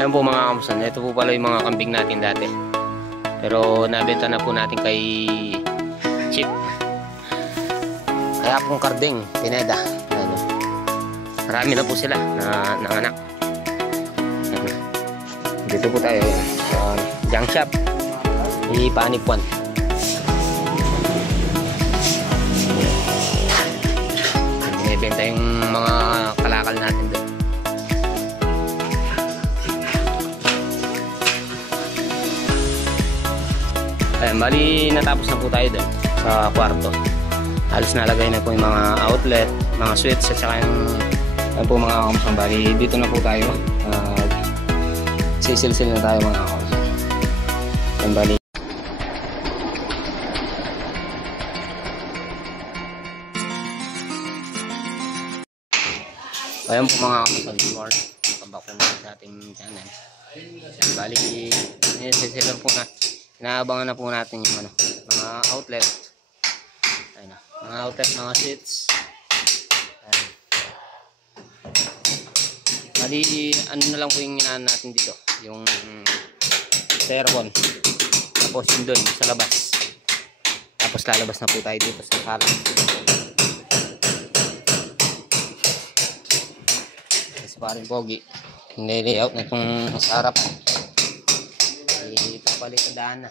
Ayan po mga kamusan, ito po pala yung mga kambing natin dati. Pero nabenta na po natin kay Chip. Kaya pong Karding, Pineda. Ayan. Marami na po sila na nanganak. Ayan. Dito po tayo sa junk shop. Ipanipuan. Binibenta yung mga kalakal natin doon. Ayan, bali natapos na po tayo doon sa kwarto. Halos nalagay na po yung mga outlet, mga switch at saka yung po mga kamusang. Bali dito na po tayo. Sisilsil na tayo mga kamusang. Ayan, bali. Ayan po mga kamusang. Good morning. Welcome back po sa ating channel. Bali sisilsil po na. Inaabangan na po natin yung mga outlet. Ayun na. Mga outlet, mga seats. Ayun. Bali, ano na lang po yung inaan natin dito. Yung styrofoam. Tapos yung doon, sa labas. Tapos lalabas na po tayo dito sa kalan. Kasi parang pogi. Nililayout na itong sa harap. Papalit sa daan na.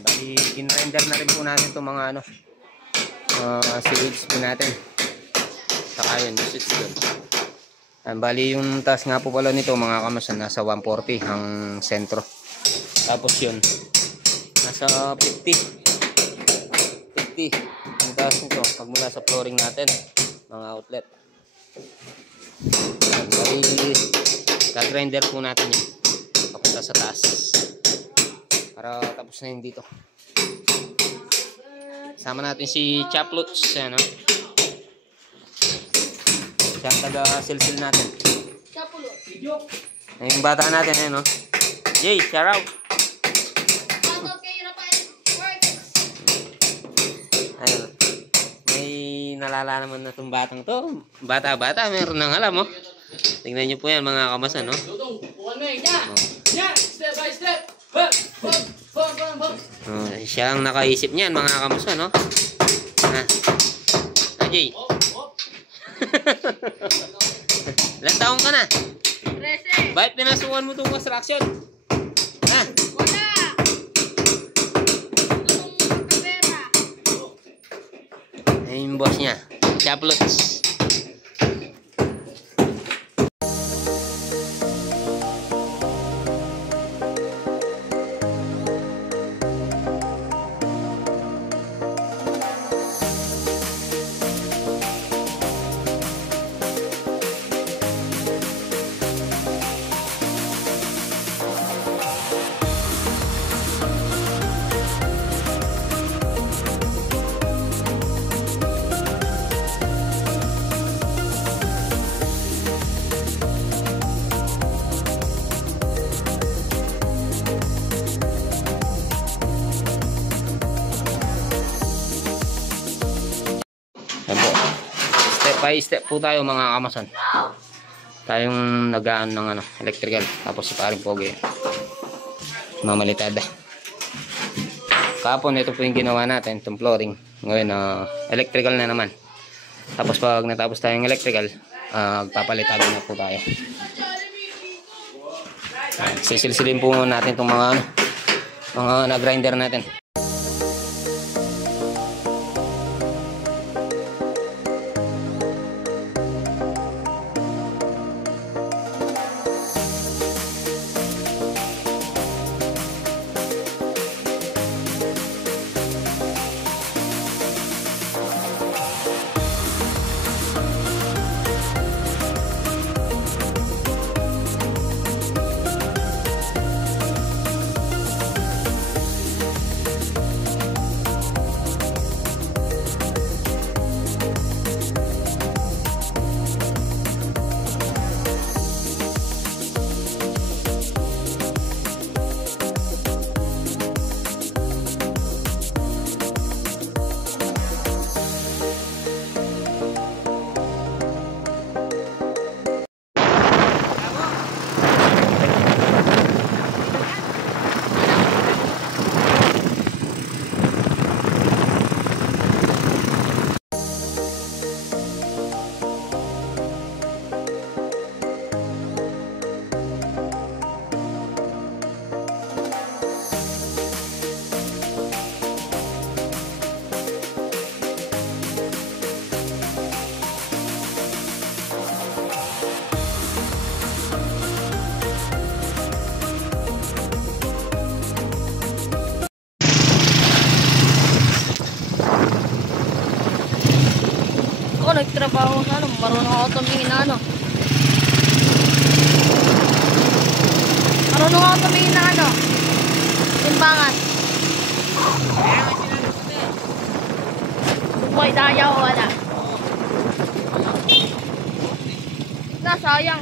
Bali, in-render na rin po natin itong mga switch po natin. Saka yun, yung switch doon. Bali, yung taas nga po pala nito mga kamasan, nasa 140 ang sentro. Tapos yun, nasa 50. Yung taas nito, pagmula sa flooring natin, mga outlet. Bali, kag-render po natin yun papunta sa taas para tapos na yun dito. Sama natin si Chapluts, ano? Siya ang taga-silsil natin. Yung bata natin, ano? Jay, shout out! Ayun. May nalala naman na itong batang to. Bata-bata, meron nang alam, oh. Tingnan nyo po yan mga kamasan, no? Step by step. Siya ang nakaisip niyan mga kamasan, no? Jay. Ilang taong ka na? 13. Bakit pinasukan mo itong construction? Ha? Wala. Ayun yung boss niya. Chaplots. Step by step po tayo mga kamasan. Tayong nagaan ng electrical. Tapos si paring pogi mamalitada. Kahapon ito po yung ginawa natin, itong flooring. Ngayon electrical na naman. Tapos pag natapos tayong electrical, magpapalitada na po tayo. Sisilsilin po natin itong mga na-grinder natin. trabaho sa ano, marunong ako tumingin na ano. Marunong ako tumingin na ano. Timbangan. Buhay daya o wala. Na, sayang.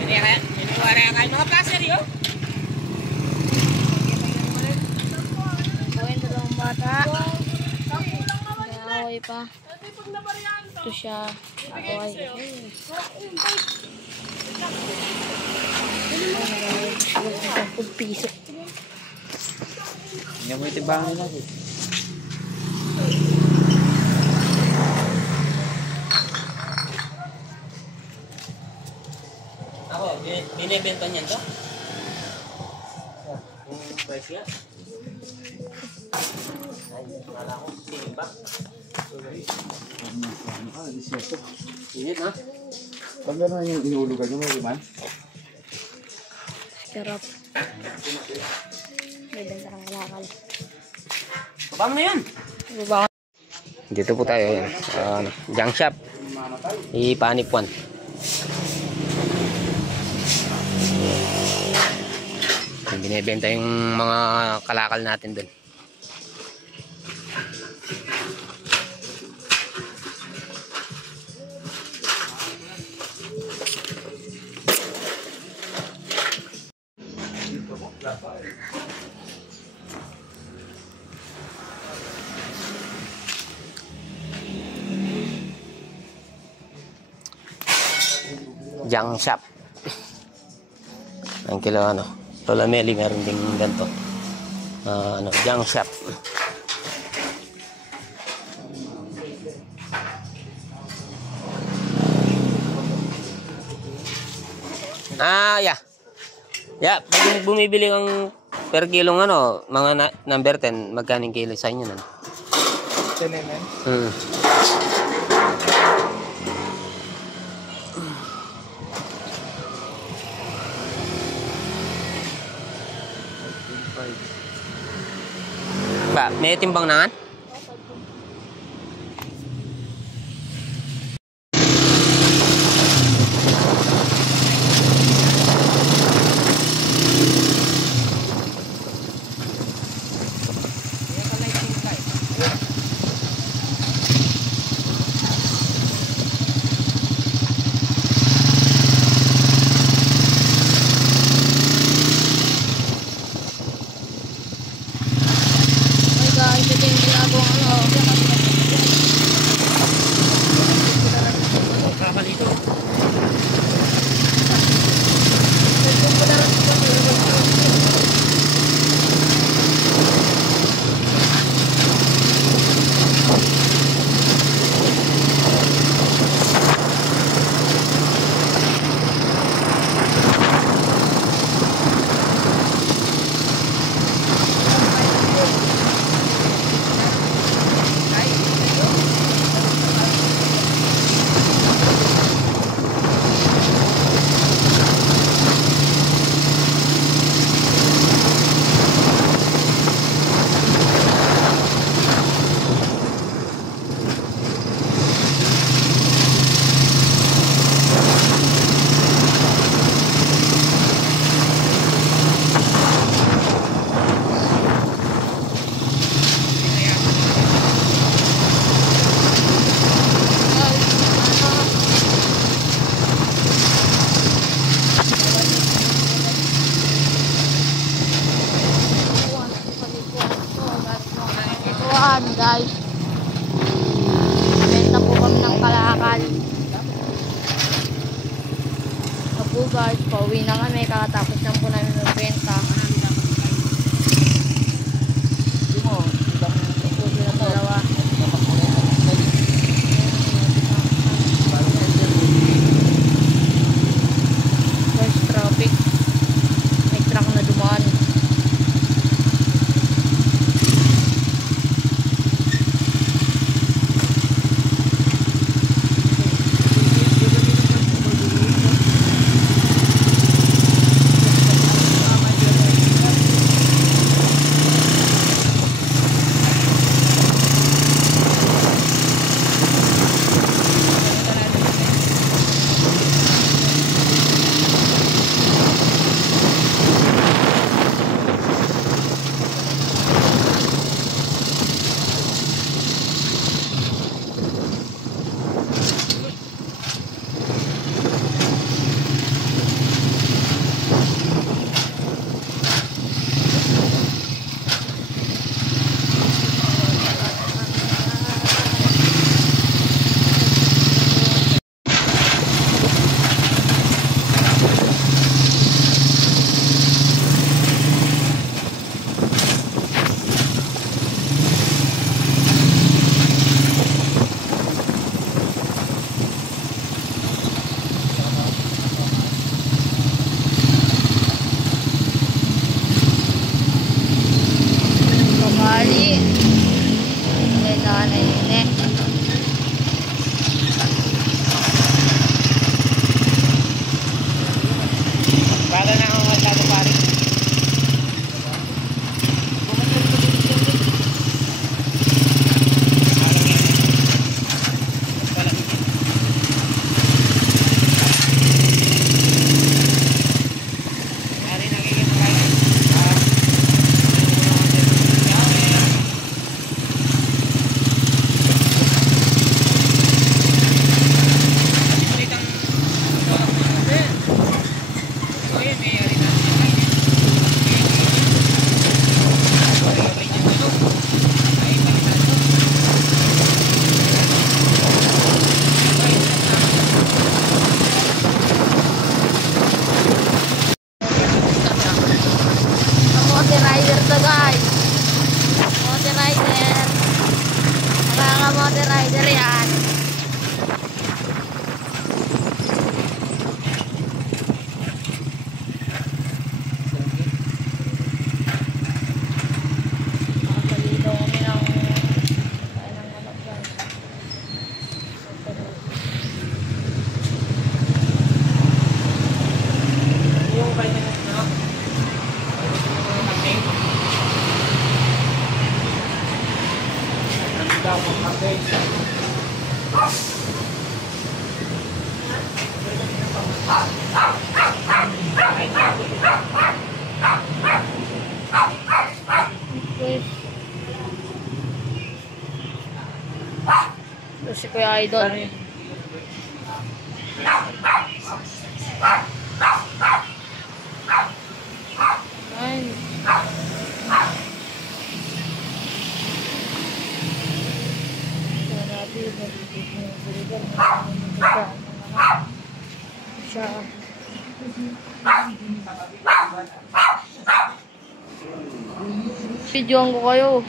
Niniwari ang kain mga placer yun. Buhay dalawang bata. Away pa. Ito siya. Away. piso. Hindi mo itibangan natin. Ako, binibenta niyan to? Yung price niya? Ay, wala ko. Timba. Init ha? Pag gano'n yung inuulugan yung may iman? Sarap. May benta kang kalakal. Baba mo na yan! Baba. Dito po tayo. Yan. Junk shop. Ipanipuan. Binibenta yung mga kalakal natin dun. Junk shop. Ang kilo ano. Lola Meli meron ding ganito. Junk shop. Yeah. Yeah, pag bumibili kang per kilong ano, mga number 10, magkaning kilo sa inyo nun? 10 mm? Ba, may timbang na nga? Guys, benta po kami ng kalakal. Apo guys, pauwi na kami, kakatapos lang po namin magbenta. Dalawa. Guys, traffic. May truck na dumaan. Okay. Ito si Kuya Idol. Ayan. Siya. Videoan ko kayo.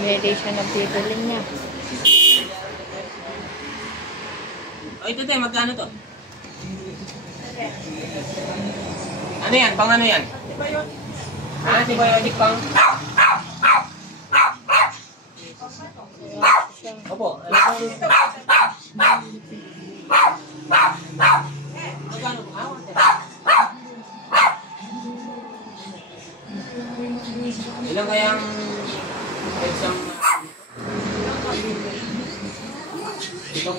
Ready siya ng pipilin niya. O ito tayo, magkano to? Ano yan? Pang ano yan? Ha? Antibiotic pang? Opo. Ano pang? Magkano po? Ilang kayang exam? Ito?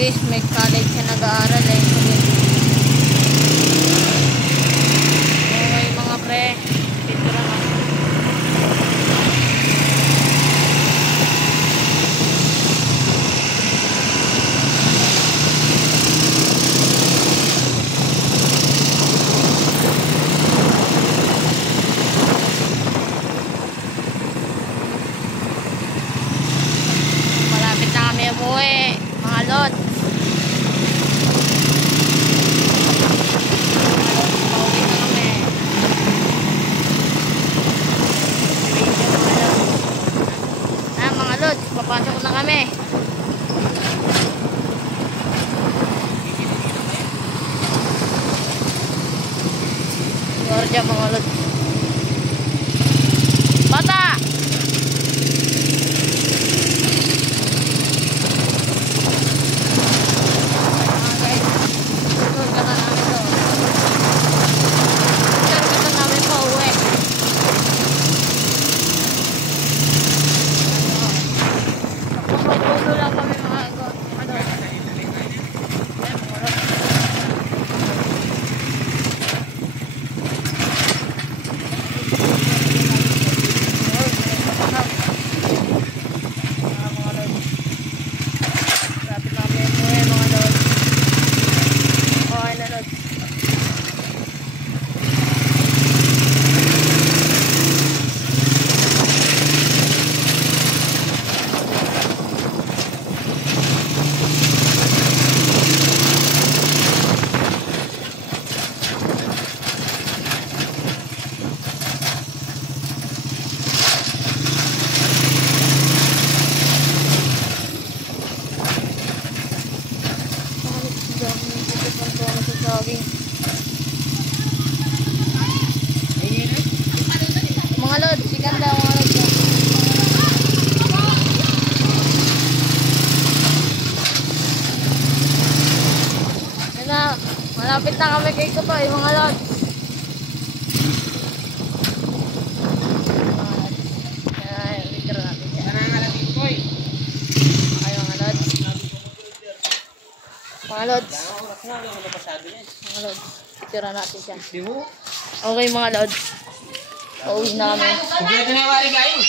Guys, may college siya nag-aaral eh. Okay mga pre, dito lang ako. Malapit na kami umuwi, mga lot. Pauwi na kami. Mga lot, papasok na kami. Georgia mga lot. Bata! saging. Mga lods, sikan daw mga lods. Yan na, malapit na kami kay Kapoy, mga lods. Yan, picture natin siya. Okay, mga lods. Mga lods. Mga lods, picture natin siya. Okay, mga lods. Pauwi na kami. Kompleto na yung waligayin.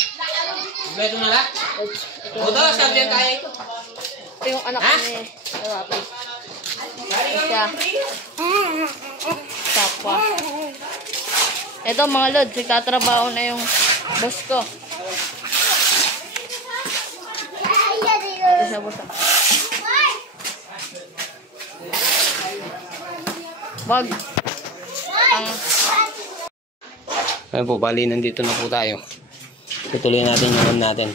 Kompleto na lahat. Ito, sabi yan kaya ito. Ito yung anak ni Rapi. Siya. Tapwa. Ito mga lods, nagtatrabaho na yung boss ko. Ito siya boss. Wag. Ayun po, bali nandito na po tayo. Tutuloy natin yung natin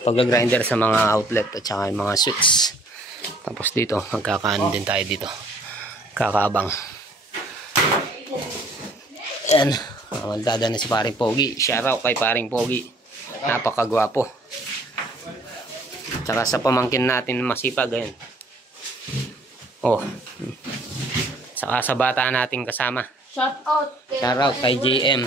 pag-grinder sa mga outlet at saka yung mga switch. Tapos dito, magkakaan din tayo dito. Kakabang. Ayan. Maldada na si Paring Pogi. Shout out kay Paring Pogi. Napakagwapo. Tsaka sa pamangkin natin masipag. Ayan. Oh. Saka sa bata natin kasama. Shout out. Shout out kay JM.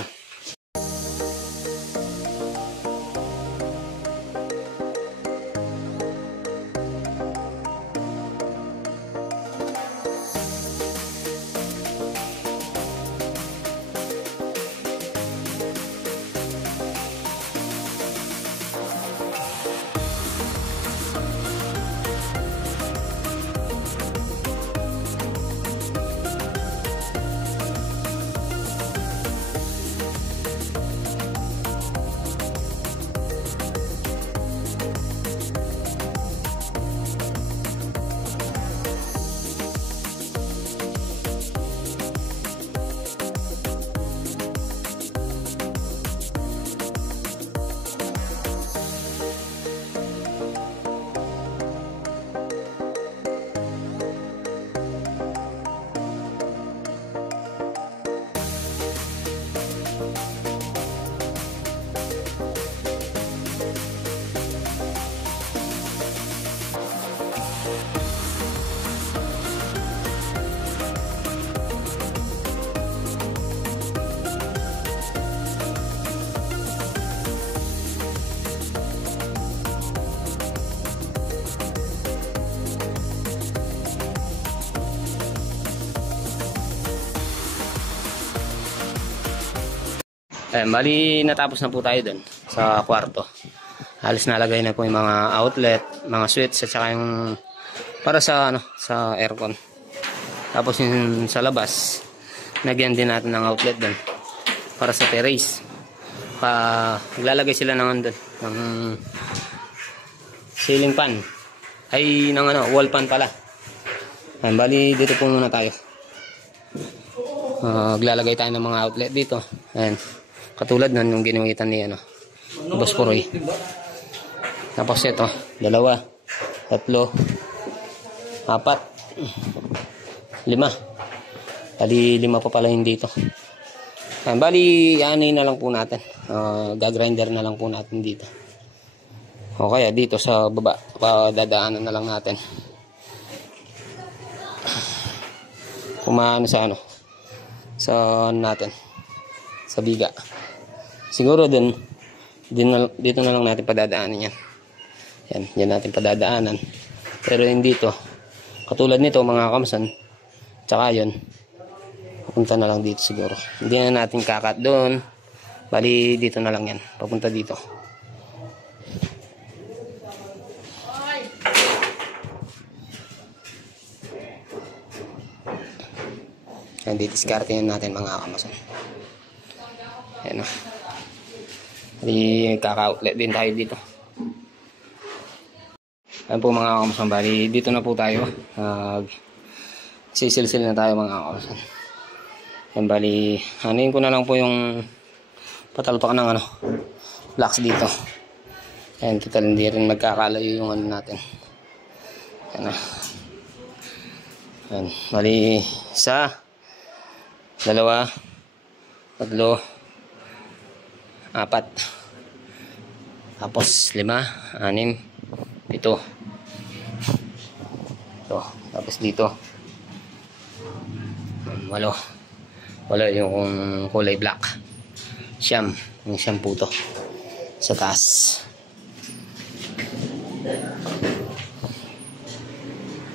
Bali natapos na po tayo dun sa kwarto. Halos nalagay na po yung mga outlet, mga switch at saka yung para sa sa aircon. Tapos yung sa labas, nagyan din natin ng outlet dun para sa terrace. Maglalagay sila ng ng ceiling fan. Ay ng wall fan pala. Bali dito po muna tayo. Maglalagay tayo ng mga outlet dito. Ayan. Katulad nun yung ginuwitan ni Boss Poroy. Tapos ito, 2, 3, 4, 5. Bali 5 pa pala yung dito. Bali ano na lang po natin. Gagrinder na lang po natin dito. O kaya dito sa baba, dadaanan na lang natin. Kumaano sa sa natin. Sa biga. Siguro dito na lang natin padadaanan yan. Yan, yan natin padadaanan. Pero yung dito, katulad nito mga kamsan, tsaka yun, papunta na lang dito siguro. Hindi na natin kakat doon. Bali dito na lang yan, papunta dito. Yan, didiskarte natin mga kamsan. Yan o. Kaka-outlet din tayo dito. Ayan po mga kamusan. Bali dito na po tayo. Sisilsil na tayo mga kamusan. Ayan bali. Anuin ko na lang po yung patalpak ng blocks dito. Ayan total hindi rin magkakalayo yung natin. Ayan na. Ayan. Bali, 1, 2, 3, 4. Tapos 5, 6, 7. Ito. Tapos dito. 8. Wala yung kulay black. Siyam. Yung siyampu to. Sa taas.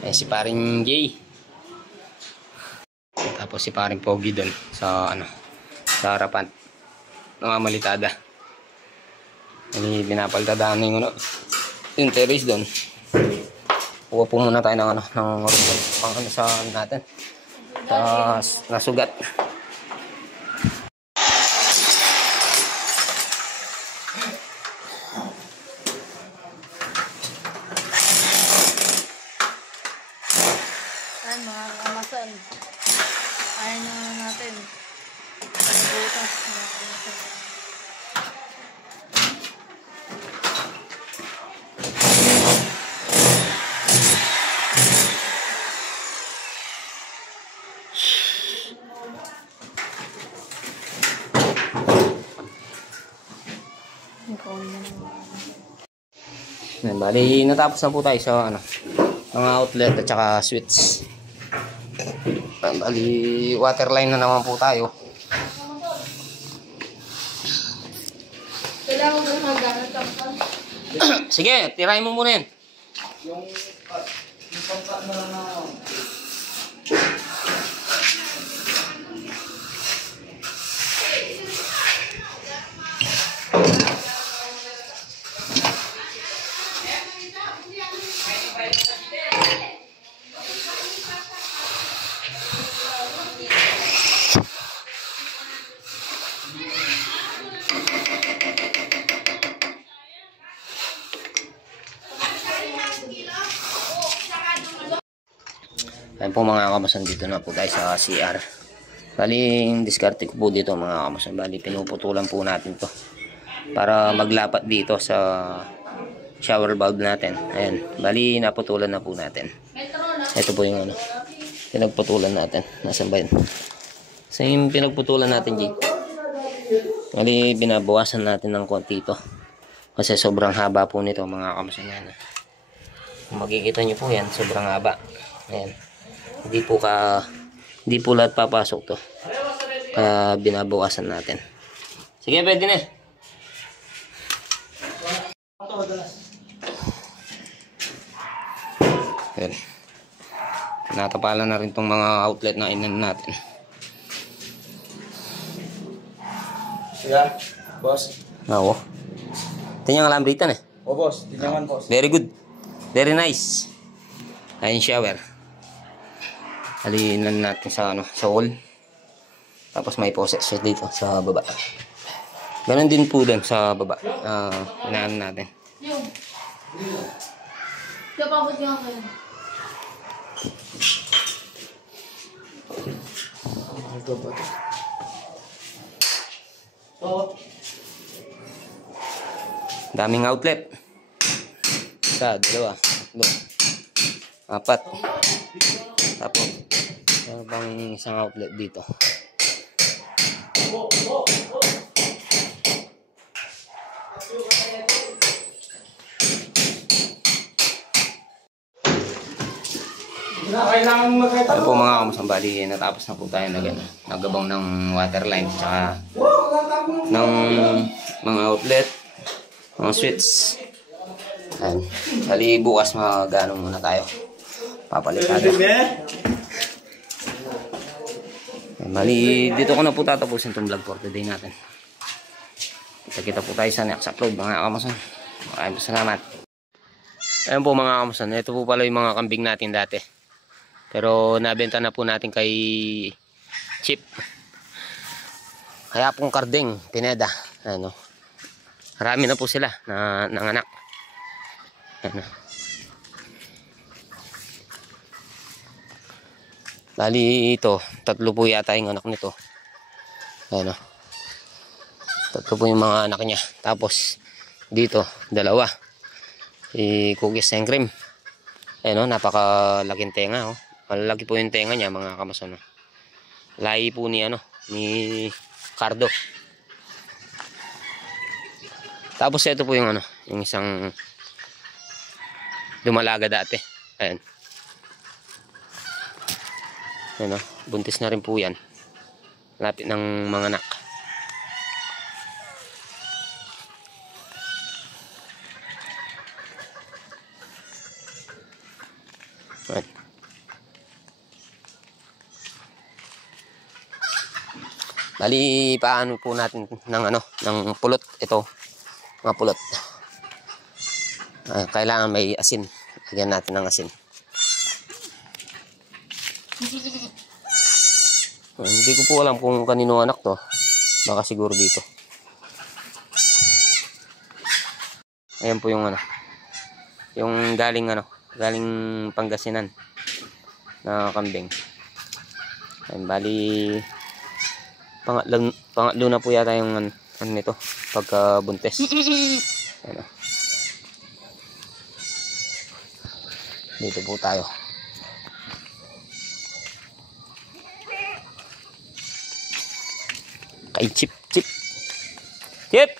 Ayan si paring Jay. Tapos si paring Pogi doon sa sa harapan. Namamalitada. Hindi pinapalitadaan na yung terrace doon. Kuha po muna tayo ng pang sa natin. Sa nasugat. Ayan mga kamasan. Ayan na natin. Butas mga kamasan. Yan, bali natapos na po tayo sa mga outlet at saka switch. Bali waterline na naman po tayo. Kailangan mo magamit ang Sige, tirahin mo muna yan. Yung pangka na lang na. Ayan po mga kamasan, dito na po tayo sa CR. Bali, yung diskarte ko po dito mga kamasan. Bali, pinuputulan po natin to para maglapat dito sa shower valve natin. Ayan, bali naputulan na po natin. Ito po yung pinagputulan natin. Nasaan ba yun? So yung pinagputulan natin, Jake. Bali, binabawasan natin ng konti ito. Kasi sobrang haba po nito mga kamasan yan. Kung makikita nyo po yan, sobrang haba. Ayan. Hindi po lahat papasok to. Kaya binabawasan natin. Sige, pwede na. Ayan. Natapalan na rin tong mga outlet na inan natin. Siya, boss. Oo. Ito yung alambritan eh. O boss, tinyaman boss. Very good. Very nice. Ayun shower. Halinan natin sa sa wall. Tapos may faucet siya dito sa baba. Ganon din po din sa baba. Inaan natin. yung. Kapabot nga kayo. Ito ba ito? Daming outlet. 1, 2, 3, 4. Tapos bang isang outlet dito. Kailangan magkita. Ano po mga kamusang, bali natapos na po tayo nagabang ng water line tsaka ng mga outlet, mga switch. Ayan. Bali bukas mag-ano muna tayo, papalitada. Bali dito ko na po tatapusin itong vlog for today natin. Kita po tayo sa next upload mga kamusang. Maraming salamat. Ayan po mga kamusang, ito po pala yung mga kambing natin dati. Pero nabenta na po natin kay Chip. Kaya pong Karding, Pineda. Ano. Marami na po sila na nanganak. Ano. Bali ito, 3 po yata yung anak nito. Ano. 3 po yung mga anak niya. Tapos dito, 2. Cookies and cream. Ayun, napakalaking tenga, oh. Malalaki po yung tenga niya mga kamason. Lahi po ni ano, ni Cardo. Tapos ito po yung ano, yung isang dumalaga dati. Ayan. Ayan, buntis na rin po yan. Lapit ng mga anak. Ayan. Bali, paano po natin ng ano, ng pulot ito, mga pulot. Kailangan may asin. Lagyan natin ng asin. Hindi ko po alam kung kanino anak to. Baka siguro dito. Ayan po yung ano, yung galing ano, galing Pangasinan na kambing. Ayan, bali pangatlo na po yata yung ano nito pagka buntes. Ayan, dito po tayo. Kay Chip. Chip!